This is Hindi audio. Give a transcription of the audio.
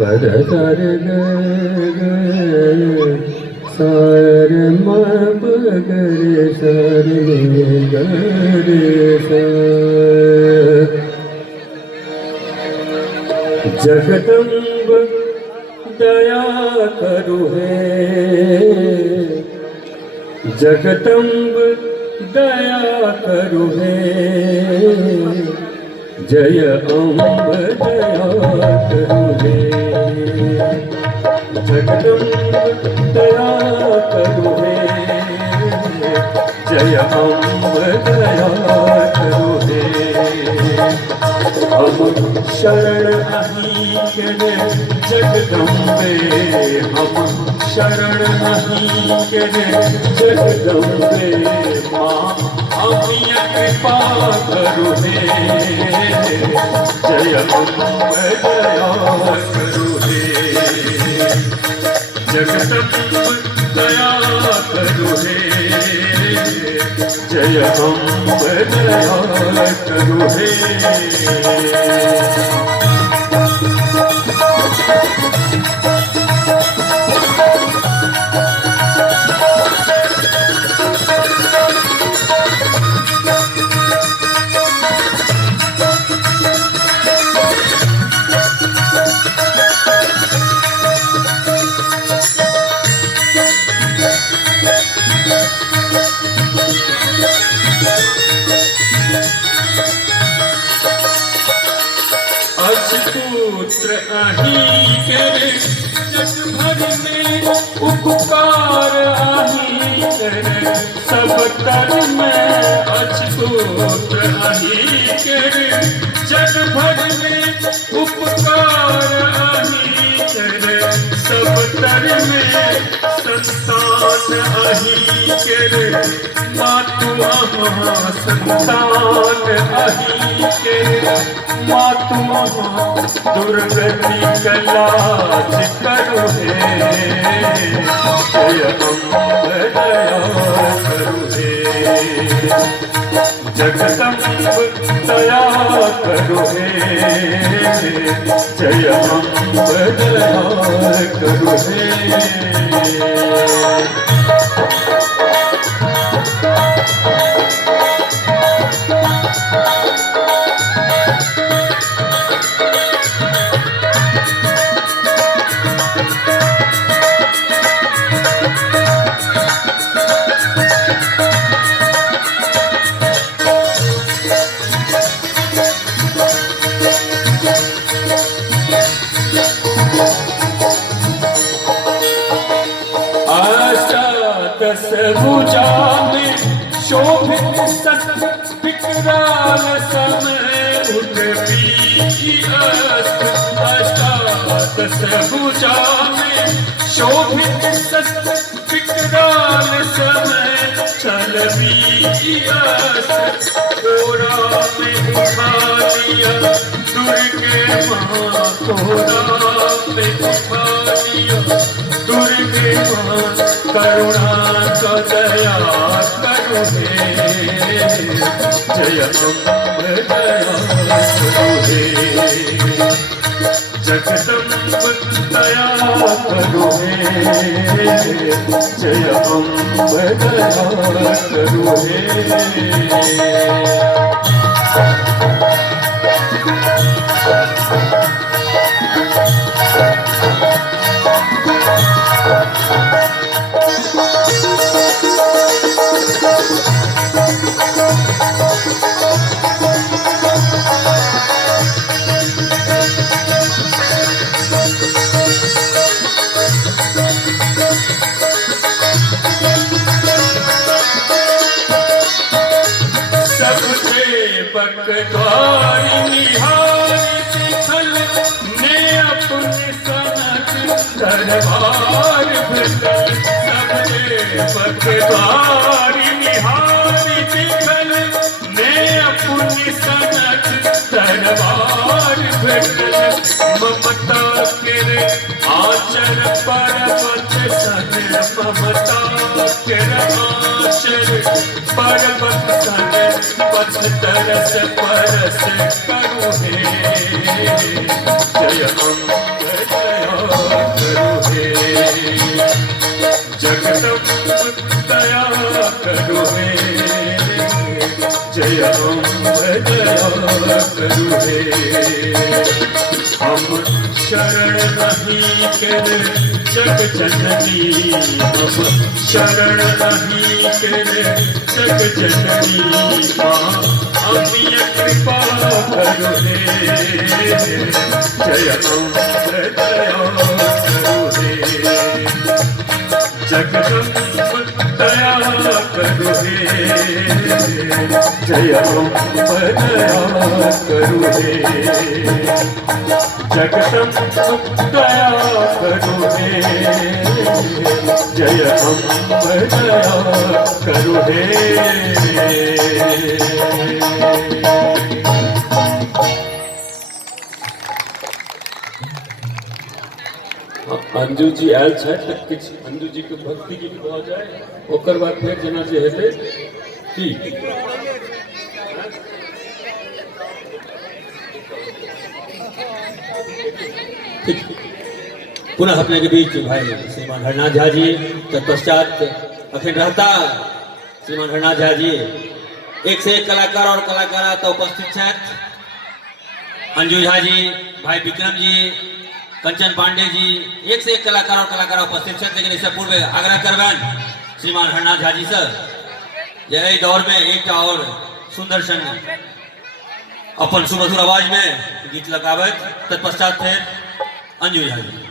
पद कर सार मगर सर जगदम्ब दया करु है, जगदम्ब दया करु है, जय अम्ब दया करु है, जगदम्ब दया करु है, जय अम्ब दया करु है। हम शरण नहीं करे जगदम्बे, हम शरण नहीं करे जगदम्बे, माँ अमिय कृपा करु हे, जय अम्ब दया करु हे, जगदम्ब दया करु हे, जय अम्ब दया करु हे। पुत्र आही करे जग भर में उपकार आही करे सब तर में, अछूत आही करे जग भर में उपकार आही करे सब तर में, संतान आही करे मातु संतान आही करे मातु दुर्गति कलाज करु हे, जय अम्ब दया करु हे, जगदम्ब दया करु हे, जय अम्ब दया करु हे। दस भुजा में शोभित सत विकराल समय उठबी की अस्त, अष्टादश भुजा में शोभित सत विकराल समय चलबी की अस्त, कोरा में उठा लिया दुर्गे माँ, कोरा में उठा लिया दुर्गे माँ, करुणा का दया करु हे, जय अम्ब दया करु हे, जगदम्ब दया करु हे, जय अम्ब दया करु हे। द्वारी निहारी फल ने अपने सनक दरबार भजन, सबके द्वारी निहारी फल ने अपने सनक दरबार भजन, ममता के आचर पर्वत सन ममता के आचर पर्वत सन पथ तरस परस करू हे जय अम्ब दया करू हे जगदम्ब दया करू हे जय अम्ब दया करू हे हम शरण नहीं के जग जननी हम शरण नहीं के जग जननी माँ अमिय कृपा करो हे जय अम्ब दया करो हे जगदम्ब दया करो हे जय अम्ब दया करो हे जगदम्ब दया करो हे जय अम्ब दया करो हे अंजू जी आयल छथि तऽ किछु अंजू जी के भक्ति गीत भऽ जाय ओकर बाद फेर जेना जे हेतै ठीक पुनः अपने के बीच भाई श्रीमान हरनाथ झा जी तत्पश्चात अखिल रहता श्रीमान हरनाथ झा जी एक से एक कलाकार और कलाकारा तो उपस्थित हैं अंजू झा जी भाई विक्रम जी कंचन पांडे जी एक से एक कलाकार और कलाकारा उपस्थित हैं लेकिन इससे पूर्व आग्रह करबन श्रीमान हरनाथ झा जी से यही दौर में एक और सुंदर संग अपन सुमधुर आवाज में गीत लगावत तत्पश्चात फिर अंजू झा जी।